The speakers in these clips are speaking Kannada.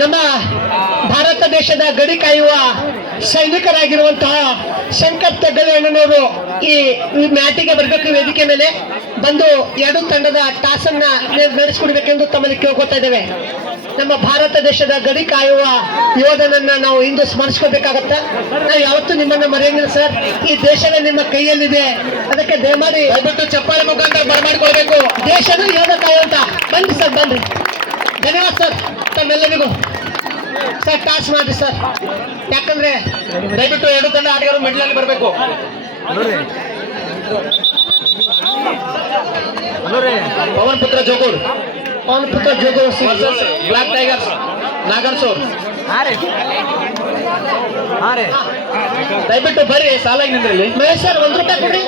ನಮ್ಮ ಭಾರತ ದೇಶದ ಗಡಿ ಕಾಯುವ ಸೈನಿಕರಾಗಿರುವಂತಹ ಶಂಕರ್ ತೆಗ್ಗಳಿ ಅಣ್ಣನವರು ಈ ಮ್ಯಾಟಿಗೆ ಬರಬೇಕು, ವೇದಿಕೆ ಮೇಲೆ ಬಂದು ಎರಡು ತಂಡದ ಟಾಸ್ ಅನ್ನ ನಡೆಸಿಕೊಡ್ಬೇಕೆಂದು ತಮ್ಮಲ್ಲಿ ಕೇಳ್ಕೊತಾ ಇದ್ದೇವೆ. ನಮ್ಮ ಭಾರತ ದೇಶದ ಗಡಿ ಕಾಯುವ ಯೋಧನನ್ನ ನಾವು ಇಂದು ಸ್ಮರಿಸ್ಕೋಬೇಕಾಗತ್ತ. ನಾವು ಯಾವತ್ತೂ ನಿಮ್ಮನ್ನ ಮರೆಯಂಗಿಲ್ಲ ಸರ್. ಈ ದೇಶವೇ ನಿಮ್ಮ ಕೈಯಲ್ಲಿದೆ, ಅದಕ್ಕೆ ದಯಮಾಡಿ ದಯವಿಟ್ಟು ಚಪ್ಪಾಳೆ ಮುಖಾಂತರ ಬರಮಾಡಿಕೊಳ್ಬೇಕು. ದೇಶದ ಯೋಧ ಕಾಯುವಂತ ಬನ್ನಿ ಸರ್, ಬನ್ನಿ. ಧನ್ಯವಾದ ಸರ್ ತಮ್ಮೆಲ್ಲರಿಗೂ. ಸರ್ ಟಾಸ್ ಮಾಡಿ ಸರ್, ಯಾಕಂದ್ರೆ ದಯವಿಟ್ಟು ಎರಡು ತಂಡ ಆಟಗಾರರು ಮಿಡ್ಲಲ್ಲಿ ಬರಬೇಕು. ಪವನ್ ಪುತ್ರ ಜೋಗೂರ್, ಪವನ್ ಪುತ್ರ ಜೋಗೂರ್ ಬ್ಲಾಕ್ ಟೈಗರ್ಸ್ ನಾಗರ್ಸೋರ್. ದಯವಿಟ್ಟು ಬರ್ರಿ, ಸಾಲಾಗಿ ನಿಂದ್ರಲ್ಲಿ. ಮಹೇಶ್ ಸರ್ ₹1 ಕೊಡ್ರಿ.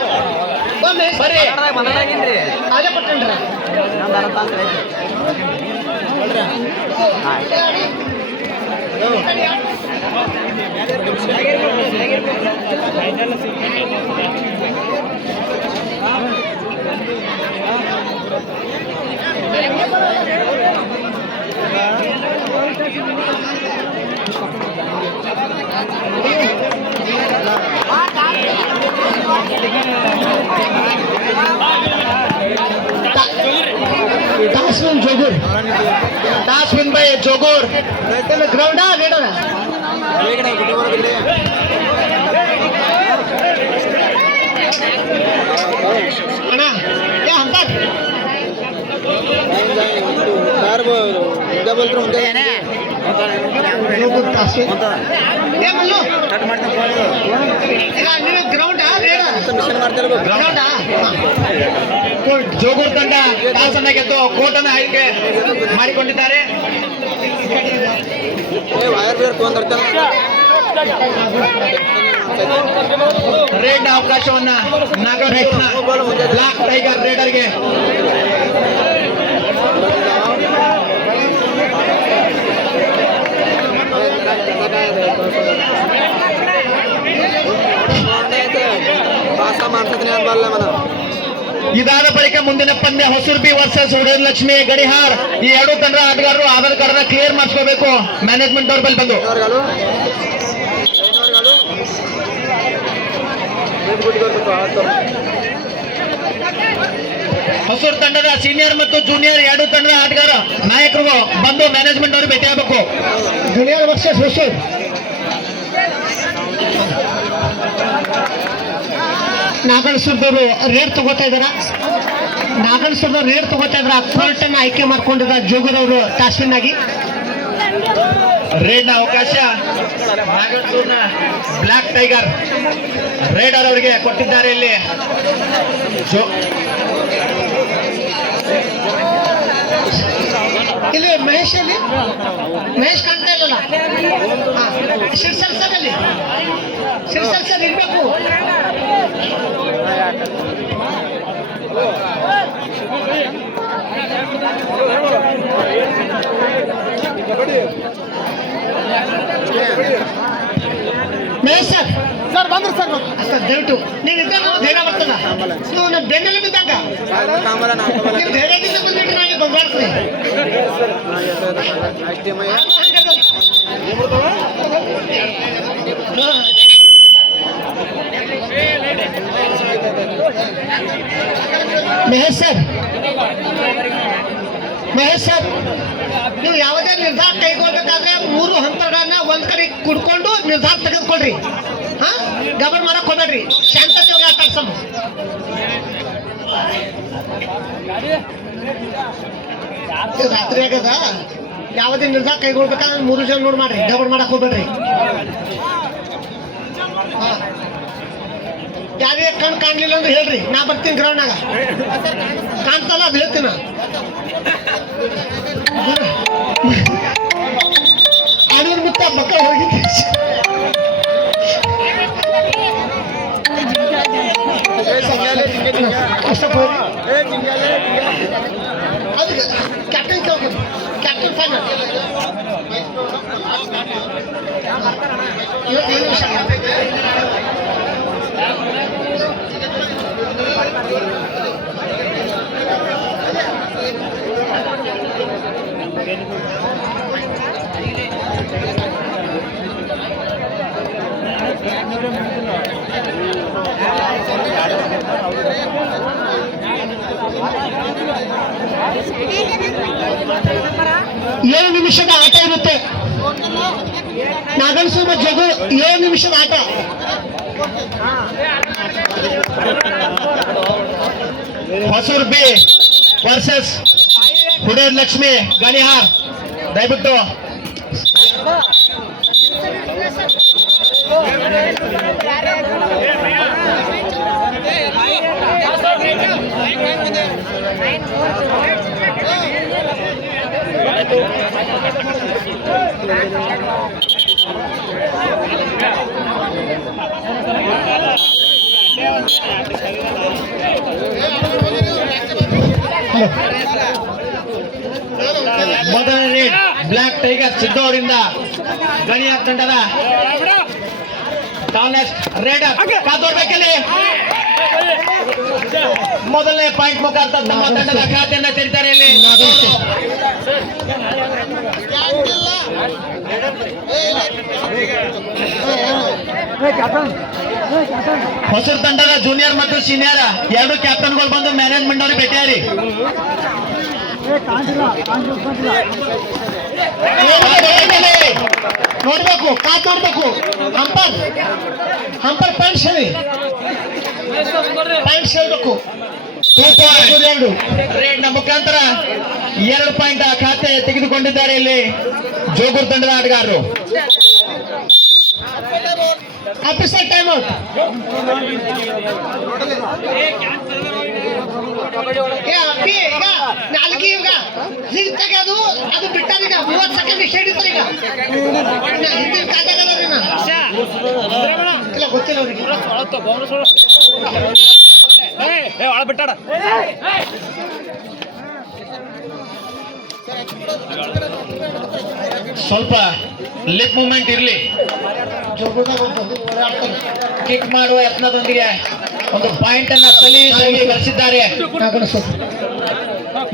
ಬರ್ರಿ, ಹಾಗೆ ಕೊಟ್ಟೇನ್ರಿ. Toss win by Jogur. ಗ್ರೌಂಡಾ ರೇಡರ ಅಣ್ಣ ಅಂತ ಜೋಗೂರ್ ತಂಡ ಟಾಸ್ ಅನ್ನ ಗೆದ್ದು ಕೋರ್ಟ್ ಅನ್ನು ಆಯ್ಕೆ ಮಾಡಿಕೊಂಡಿದ್ದಾರೆ. ರೇಡ್ ಅವಕಾಶವನ್ನ ನಾಗರತ್ನ ಬ್ಲಾಕ್ ಟೈಗರ್ ರೇಡರ್ಗೆ. ಇದಾದ ಬಳಿಕ ಮುಂದಿನ ಪಂದ್ಯ ಹೊಸೂರ್ಬಿ ವರ್ಸಸ್ ಉಡಲಕ್ಷ್ಮಿ ಗಡಿಹಾರ್. ಈ ಎರಡು ತಂಡ ಆಟಗಾರರು ಆಧಾರ್ ಕಾರ್ಡ್ ಕ್ಲಿಯರ್ ಮಾಡಿಸ್ಕೋಬೇಕು. ಮ್ಯಾನೇಜ್ಮೆಂಟ್ ಅವ್ರ ಬಳಿ ಬಂದು ಹೊಸೂರು ತಂಡದ ಸೀನಿಯರ್ ಮತ್ತು ಜೂನಿಯರ್ ಎರಡು ತಂಡದ ಆಟಗಾರ ನಾಯಕರು ಬಂದು ಮ್ಯಾನೇಜ್ಮೆಂಟ್ ಅವರು ಭೇಟಿ ಆಗಬೇಕು. Junior versus Hosur. ನಾಗಣಸೂರ್ದವರು ರೇಟ್ ತಗೋತಾ ಇದಾರ. ನಾಗಣಸೂರ್ದವ್ರು ರೇಟ್ ತಗೋತಾ ಇದ್ರ. ಕೋರ್ಟ್ ಅನ್ನ ಆಯ್ಕೆ ಮಾಡ್ಕೊಂಡಿದ್ದ ಜೋಗೂರವರು ಟಾಸ್ವಿನ್ ಆಗಿ. ರೇಡ್ ನ ಅವಕಾಶ ನಾಗಣಸೂರ್ನ ಬ್ಲಾಕ್ ಟೈಗರ್ ರೇಡರ್ ಅವರಿಗೆ ಕೊಟ್ಟಿದ್ದಾರೆ. ಇಲ್ಲಿ ಇಲ್ಲಿ ಮಹೇಶ್ ಅಲ್ಲಿ ಮಹೇಶ್ ಕಾಣ್ತಾ ಇಲ್ಲಲ್ಲ. ಶಿರ್ಸಲ್ ಸರ್ ಅಲ್ಲಿ ಶಿರ್ಸಲ್ ಸರ್ ಇರ್ಬೇಕು. ಮಹೇಶ್ ಸರ್ ಸರ್ ಬಂದ್ರು ಸರ್. ಸರ್ ದಯವಿಟ್ಟು ನೀವು ಇದ್ದಾಗ ಧೈರ್ಯ ಬರ್ತದ. ನೀವು ನಮ್ಮ ಬೆನ್ನೆಲ್ಲ ಬಿದ್ದಾಗ ನೀವು ಧೈರ್ಯದಿಂದ ಬಂದ್ಬಿಟ್ಟು ನನಗೆ ಬಂದಾಡ್ತೀವಿ. ಮಹೇಶ್ ಸರ್, ಮಹೇಶ್ ಸರ್, ನೀವು ಯಾವುದೇ ನಿರ್ಧಾರ ಕೈಗೊಳ್ಬೇಕಾದ್ರೆ 3 ಹಂತಗಳನ್ನ ಒಂದ್ ಕಡೆ ಕುಡ್ಕೊಂಡು ನಿರ್ಧಾರ ತೆಗೆದುಕೊಳ್ರಿ. ಗಬರ್ ಮಾಡಕ್ ಹೋಗ್ಬೇಡ್ರಿ, ಶಾಂತತೆ ಮಾತಾಡ್ಸಮ್. ರಾತ್ರಿ ಆಗದ ಯಾವುದೇ ನಿರ್ಧಾರ ಕೈಗೊಳ್ಬೇಕಾದ್ರೆ 3 ಜನ ನೋಡಿ ಮಾಡ್ರಿ, ಗಬರ್ ಮಾಡಕ್ ಹೋಗ್ಬೇಡ್ರಿ. ಯಾರೇ ಕಣ್ ಕಾಣ್ಲಿಲ್ಲ ಅಂದ್ರೆ ಹೇಳ್ರಿ, ನಾ ಬರ್ತೀನಿ ಗ್ರೌಂಡ್ನಾಗ. ಕಾಣ್ತಲ್ಲ ಅದು ಹೇಳ್ತೀನ. ಆಡೂರ್ ಮುತ್ತ ಮಕ್ಕಳು ಹೋಗಿದ್ದೆ. ಅದಕ್ಕೆ ಕ್ಯಾಪ್ಟನ್ ಕೇಳ್ಬೋದು. ಕ್ಯಾಪ್ಟನ್ ಫೈನಲ್ ಏಳು ನಿಮಿಷದ ಆಟ ಇರುತ್ತೆ. ನಾಗನಸೂರು ಮತ್ತು ಜೋಗೂರ್ 7 ನಿಮಿಷದ ಆಟ. Hosur B versus Huder Lakshmi Ganihar. ದಯವಿಟ್ಟು ಮೊದಲನೇ ರೇಡ್ ಬ್ಲಾಕ್ ಟೈಗರ್ ಸಿದ್ದು ಅವರಿಂದ ಗಣಿಹಾರ್ ತಂಡದ ಟಾಲೆಸ್ಟ್ ರೇಡರ್ ಕಾದೋರ್ಬೇಕಲ್ಲಿ ಮೊದಲನೇ ಪಾಯಿಂಟ್ ಮುಖಾಂತರ ನಮ್ಮ ತಂಡದ ಖಾತೆಯನ್ನ ತೆರೀತಾರೆ. ಇಲ್ಲಿ ಹೊಸೂರು ತಂಡದ ಜೂನಿಯರ್ ಮತ್ತು ಸೀನಿಯರ್ 2 ಕ್ಯಾಪ್ಟನ್ಗಳು ಬಂದು ಮ್ಯಾನೇಜ್ಮೆಂಟ್ ಅವ್ರಿಗೆ ಭೇಟಿಯಾರಿ. ನೋಡ್ಬೇಕು, ಕಾತ್ ನೋಡ್ಬೇಕು. ಹಂಪರ್ ಪಾಯಿಂಟ್ ಹೇಳಿ, ಪಾಯಿಂಟ್ಸ್ ಹೇಳ್ಬೇಕು. 2 ರೇಡ್ ನ ಮುಖಾಂತರ 2 ಪಾಯಿಂಟ್ ಖಾತೆ ತೆಗೆದುಕೊಂಡಿದ್ದಾರೆ ಇಲ್ಲಿ ಜೋಗೂರ್ ತಂಡದ ಆಟಗಾರರು. Officer time out. ಈಗ 4 ಈಗ ತೆಗೆದು ಅದು ಬಿಟ್ಟಾರ. ಈಗ 30 ಸೆಕೆಂಡ್ ಇಷ್ಟ ಹಿಡಿತಾರೆ. ಈಗ ಹಿಂದಿನ ಕಾದಾಗಲ್ಲ ಗೊತ್ತಿಲ್ಲ ಅವ್ರಿಗೆ. ಬಿಟ್ಟಾಡ ಸ್ವಲ್ಪ ಲಿಪ್ ಮೂವ್ಮೆಂಟ್ ಇರಲಿ. ಕಿಕ್ ಮಾಡುವ ಯತ್ನದೊಂದಿಗೆ ಒಂದು ಪಾಯಿಂಟ್ ಅನ್ನ ಸಲೀಸಾಗಿ ಗಳಿಸಿದ್ದಾರೆ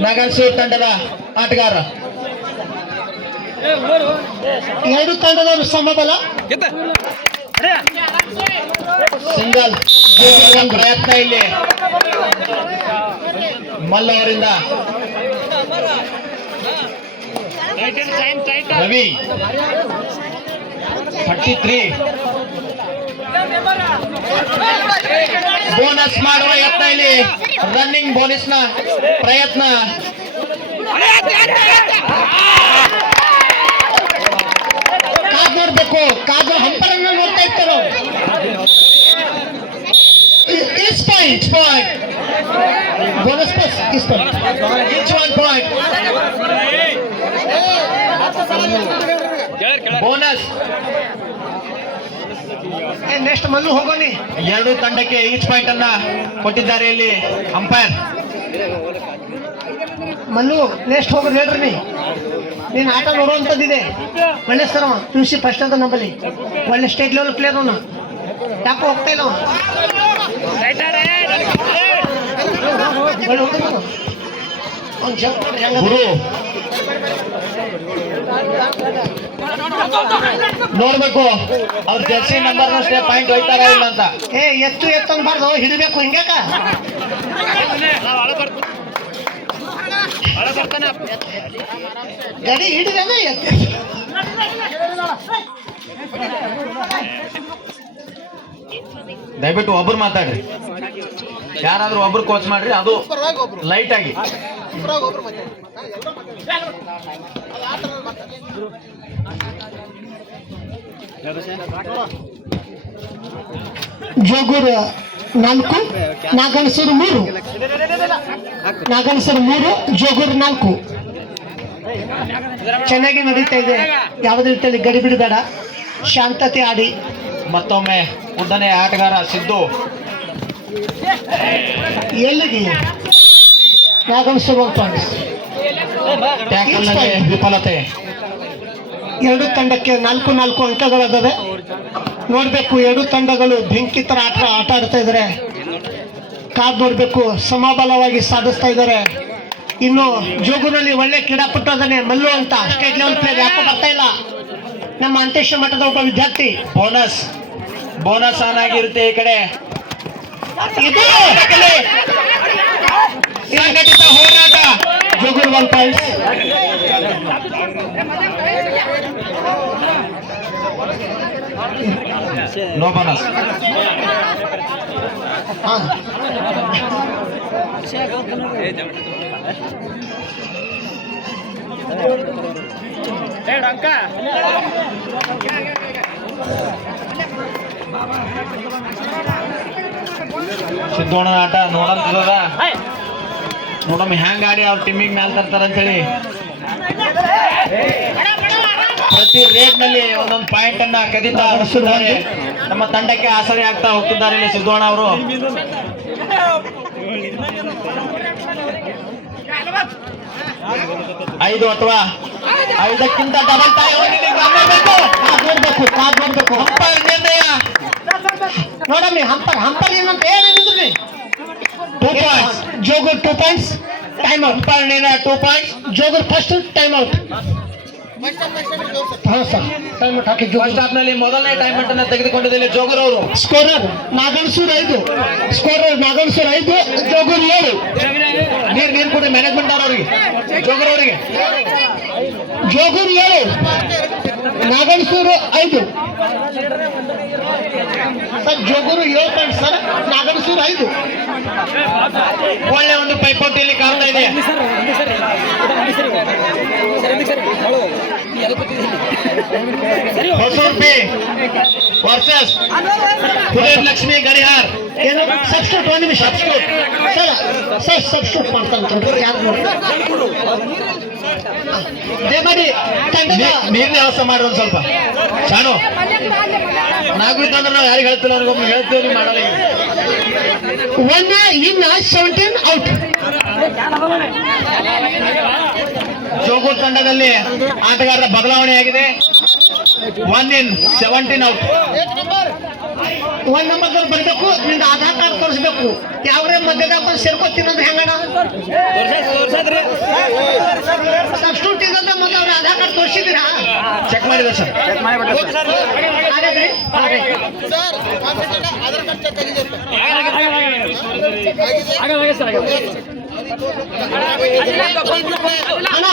ನಾಗನಸೂರು ತಂಡದ ಆಟಗಾರ. 2 ತಂಡದವರು ಸಮಬಲ. ಸಿಂಗಲ್ ಪ್ರಯತ್ನ ಇಲ್ಲಿ ಮಲ್ಲ ಅವರಿಂದ. ರವಿ 33 ಬೋನಸ್ ಮಾಡುವ ಯತ್ನ ಇಲ್ಲಿ. ರನ್ನಿಂಗ್ ಬೋನಸ್ ನ ಪ್ರಯತ್ನ. ಕಾದ್ ನೋಡ್ಬೇಕು. ಕಾದು ಹಂಪರನ್ನ ನೋಡ್ತಾ ಇರ್ತಾರೋ. Each point. Bonus plus Each 1 point. Bonus. Next Mallu ಹೋಗೋನಿ. 2 ತಂಡಕ್ಕೆ ಈಚ್ ಪಾಯಿಂಟ್ ಅನ್ನ ಕೊಟ್ಟಿದ್ದಾರೆ ಇಲ್ಲಿ ಅಂಪೈರ್. ಮಲ್ಲು ನೆಕ್ಸ್ಟ್ ಹೋಗೋದು ಹೇಳ್ರಿ. ನೀನು ಆಟ ನೋಡುವಂಥದ್ದಿದೆ. ಒಳ್ಳೆ ಸರ್ ಅವ PUC ಫಸ್ಟ್ ಅಂತ ನಂಬಲ್ಲಿ ಒಳ್ಳೆ ಸ್ಟೇಟ್ ಲೆವೆಲ್ ಪ್ಲೇಯರ್ ಅವನು. ಯಾಕೆ ಹೋಗ್ತಾ ಇಲ್ಲ ಗುರು ನೋಡ್ಬೇಕು ಅವ್ರ ಜರ್ಸಿ ನಂಬರ್ ಅಷ್ಟೇ ಪಾಯಿಂಟ್ ಹೋಯ್ತಾರ ಇಲ್ಲ ಅಂತ. ಎತ್ತು ಅನ್ಬಾರ್ದು, ಹಿಡಿಬೇಕು. ಹಿಂಗ್ಯಾಕ ಗಡಿ ಹಿಡಿದ ಎತ್ತು. ದಯವಿಟ್ಟು ಒಬ್ರು ಮಾತಾಡ್ರಿ, ಯಾರಾದ್ರೂ ಒಬ್ರು ಕೋಚ್ ಮಾಡ್ರಿ, ಅದು ಲೈಟ್ ಆಗಿ. ಜೋಗೂರು 4, ನಾಗನಸೂರು 3. ನಾಗನಸೂರು 3, ಜೋಗೂರು 4. ಚೆನ್ನಾಗಿ ನಡೀತಾ ಇದೆ. ಯಾವುದೇ ರೀತಿಯಲ್ಲಿ ಗಡಿಬಿಡಿ ಬೇಡ, ಶಾಂತತೆ ಆಡಿ. ಮತ್ತೊಮ್ಮೆ ಉದ್ದನೆಯ ಆಟಗಾರ ಸಿದ್ದು ಎಲ್ಲಿಗೆ ನಾಗನಸೂರು 1 ಪಾಯಿಂಟ್. ಟ್ಯಾಕಲ್ನಲ್ಲಿ ವಿಫಲತೆ. 2 ತಂಡಕ್ಕೆ 4 ಅಂಕಗಳಾದವೆ. ನೋಡ್ಬೇಕು, ಎರಡು ತಂಡಗಳು ಬೆಂಕಿ ತರ ಆಟ ಆಡ್ತಾ ಇದ್ದಾರೆ. ಕಾದ್ ನೋಡ್ಬೇಕು, ಸಮಬಲವಾಗಿ ಸಾಧಿಸ್ತಾ ಇದ್ದಾರೆ. ಇನ್ನು ಜೋಗುನಲ್ಲಿ ಒಳ್ಳೆ ಕ್ರೀಡಾಪಟು ಅದನ್ನೇ ಮಲ್ಲು ಅಂತ, ಸ್ಟೇಟ್ ಲೆವೆಲ್ ಪ್ಲೇಯರ್. ಯಾಕೋ ಬರ್ತಾ ಇಲ್ಲ ನಮ್ಮ ಅಂತೇಶ್ವರ ಮಠದ ಒಬ್ಬ ವಿದ್ಯಾರ್ಥಿ. ಬೋನಸ್ ಆನ್ ಆಗಿರುತ್ತೆ ಈ ಕಡೆ. ಇದು ಸಂಘಟಿತ ಹೋರಾಟ. ಜೋಗೂರ್ 1 ಪಾಯಿಂಟ್ಸ್. No bonus. ಸಿದ್ದೋಣ ಆಟ ನೋಡಂತದ. ನೋಡಮ್ಮ ಹ್ಯಾಂಗ ಆಡಿ ಅವ್ರ ಟೀಮಿಗೆ ಮ್ಯಾಲ್ ತರ್ತಾರ ಅಂತೇಳಿ ಪ್ರತಿ ರೇಟ್ ನಲ್ಲಿ ಒಂದೊಂದು ಪಾಯಿಂಟ್ ಅನ್ನ ಕದೀತಾ ಹರಿಸಿದ್ದಾರೆ. ನಮ್ಮ ತಂಡಕ್ಕೆ ಆಸರೆ ಆಗ್ತಾ ಹೋಗ್ತಿದ್ದಾರೆ ಇಲ್ಲಿ ಸಿದ್ದೋಣ ಅವರು. ಐದು ಅಥವಾ ಐದಕ್ಕಿಂತ ಡಬಲ್ ನೋಡ್ಬೇಕು ಅಂಪೈರ್ ನಿರ್ಣಯ. ನೋಡಮ್ಮಿ, ಹಂಪರ್ ಏನಂತ ಹೇಳಿದ್ರಿ. Jogur 2 points, time out. Umpire ನಿರ್ಣಯ 2 points. Jogur first time out. ಹಾಂ ಸರ್, ಟೈಮ್ ಔಟ್ ಹಾಕಿ. ಫಸ್ಟ್ ಹಾಫ್ ನಲ್ಲಿ ಮೊದಲನೇ ಟೈಮ್ ಔಟ್ ಅನ್ನು ತೆಗೆದುಕೊಂಡಿದ್ದಾರೆ ಜೋಗೂರ್ ಅವರು. ಸ್ಕೋರರ್ ನಾಗಣಸೂರ್ 5, ನಾಗಣಸೂರ್ 5, ಜೋಗೂರ್ 7. ನೀರು ಕೊಡಿ ಮ್ಯಾನೇಜ್ಮೆಂಟ್ ಅವರಿಗೆ, ಜೋಗೂರ್ ಅವರಿಗೆ. Jogur 7, Naganasur 5. Sir Jogur 7 point sir, Naganasur 5. ಒಳ್ಳೆ ಒಂದು ಪೈಪೋಟಿಯಲ್ಲಿ ಕಾಣ್ತಾ ಇದೆ. ಹೊಸೂರ್ಪಿ ವರ್ಸಸ್ ಲಕ್ಷ್ಮಿ ಗಡಿಹಾರ್. ಏನು ಸಬ್ಸ್ಟಿಟ್ಯೂಟ್, 1 ನಿಮಿಷ ಸರ್ ಸಬ್ಸ್ಟಿಟ್ಯೂಟ್ ಮಾಡ್ತಾನೆ ಯಾರು ನೋಡಿ ದಯಮಾಡಿ ನೀರಿನ ವ್ಯವಸ್ಥೆ ಮಾಡಿ ಒಂದ್ ಸ್ವಲ್ಪ ಚಾನು. ನಾಗರಿಕ ಅಂದ್ರೆ ನಾವು ಯಾರಿಗೆ ಹೇಳ್ತಿಲ್ಲ, ಅವ್ರಿಗೊಮ್ಮೆ ಹೇಳ್ತೀವಿ, ನೀವು ಮಾಡಲ್ಲ. 1 ಇನ್ 17 ಔಟ್. ಜೋಗೂರ್ ತಂಡದಲ್ಲಿ ಆಟಗಾರರ ಬದಲಾವಣೆ ಆಗಿದೆ. 1 in 17 ಔಟ್. 1 ನಂಬರ್ದಲ್ಲಿ ಬರಬೇಕು, ನಿಂದ ಆಧಾರ್ ಕಾರ್ಡ್ ತೋರಿಸ್ಬೇಕು. ಯಾವ್ರೇ ಮಧ್ಯದಾಗ ಬಂದು ಸೇರ್ಕೊತೀನಿ ಅಂದ್ರೆ ಹೆಂಗಣ? ಸಬ್ಸ್ಟಿಟ್ಯೂಟ್ ಇದ್ದಂತ ಮೊದಲು ಅವ್ರ ಆಧಾರ್ ಕಾರ್ಡ್ ತೋರಿಸಿದ್ದೀರಾ? ಚೆಕ್ ಮಾಡಿದ ಸರ್. ಹಾಗಾದ್ರಿ ಅಣ್ಣ